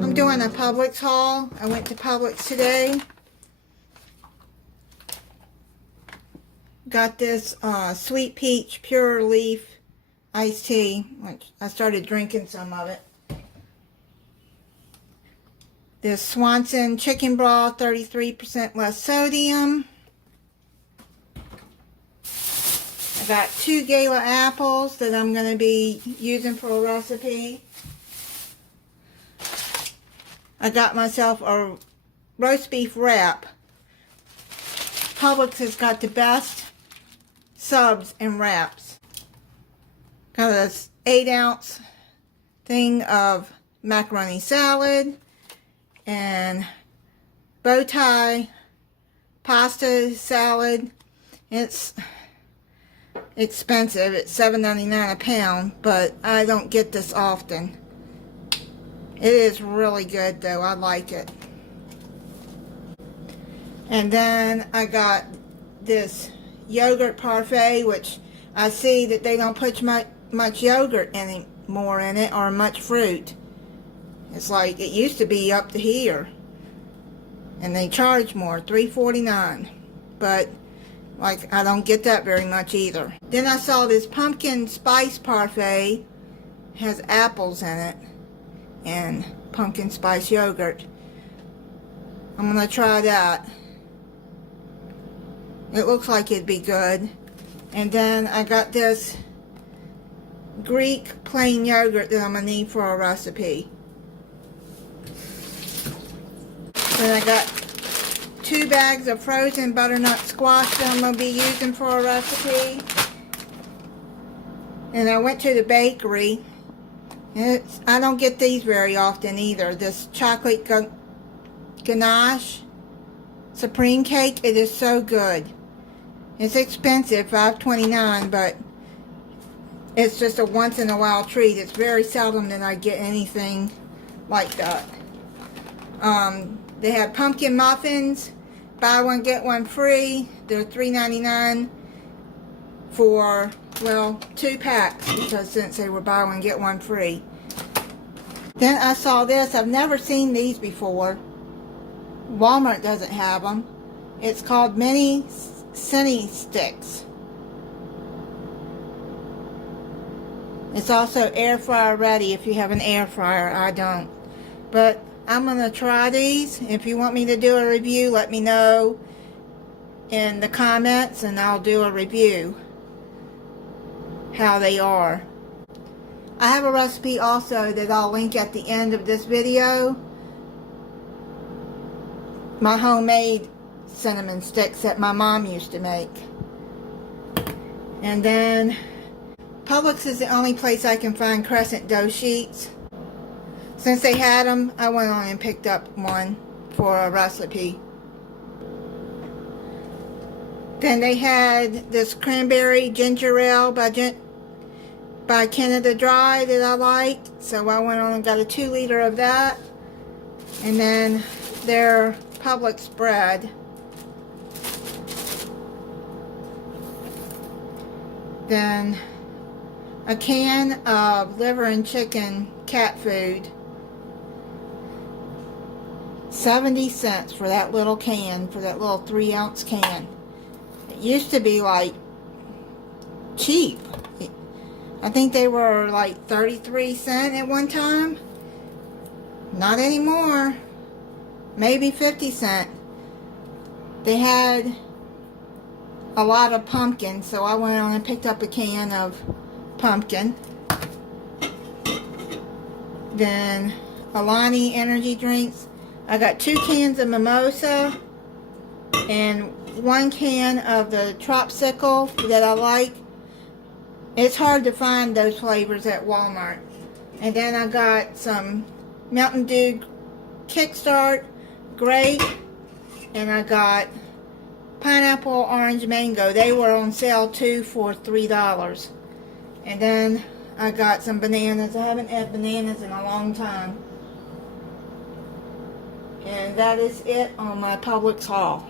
I'm doing a Publix haul. I went to Publix today. Got this sweet peach pure leaf iced tea, which I started drinking some of it. This Swanson chicken broth, 33% less sodium. I got 2 Gala apples that I'm going to be using for a recipe. I got myself a roast beef wrap. Publix has got the best subs and wraps. Got this 8-ounce thing of macaroni salad and bow tie pasta salad. It's expensive. It's $7.99 a pound, but I don't get this often. It is really good though. I like it. And then I got this yogurt parfait, which I see that they don't put much yogurt anymore in it, or much fruit. It's like it used to be up to here, and they charge more, $3.49. But like I don't get that very much either. Then I saw this pumpkin spice parfait, has apples in it and pumpkin spice yogurt. I'm gonna try that. It looks like it'd be good. And then I got this Greek plain yogurt that I'm gonna need for a recipe. Then I got 2 bags of frozen butternut squash that I'm gonna be using for a recipe. And I went to the bakery. I don't get these very often either. This chocolate ganache supreme cake, it is so good. It's expensive, $5.29, but it's just a once in a while treat. It's very seldom that I get anything like that. They have pumpkin muffins, buy one get one free. They're $3.99 for, well, 2 packs, because since they were buy one get one free. Then I saw this. I've never seen these before. Walmart doesn't have them. It's called mini Cine sticks. It's also air fryer ready if you have an air fryer. I don't. But I'm gonna try these. If you want me to do a review, let me know in the comments and I'll do a review how they are. I have a recipe also that I'll link at the end of this video. My homemade cinnamon sticks that my mom used to make. And then Publix is the only place I can find crescent dough sheets. Since they had them, I went on and picked up one for a recipe. Then they had this cranberry ginger ale by Canada Dry that I liked, so I went on and got a 2 liter of that. And then their Publix bread. Then a can of liver and chicken cat food. 70 cents for that little can, for that little 3-ounce can. It used to be like cheap. I think they were like 33 cents at one time. Not anymore. Maybe 50 cents. They had a lot of pumpkin, so I went on and picked up a can of pumpkin. Then Alani energy drinks. I got 2 cans of mimosa and 1 can of the Tropsicle that I like. It's hard to find those flavors at Walmart. And then I got some Mountain Dew Kickstart Grape, and I got pineapple, orange, mango. They were on sale too for $3. And then I got some bananas. I haven't had bananas in a long time. And that is it on my Publix haul.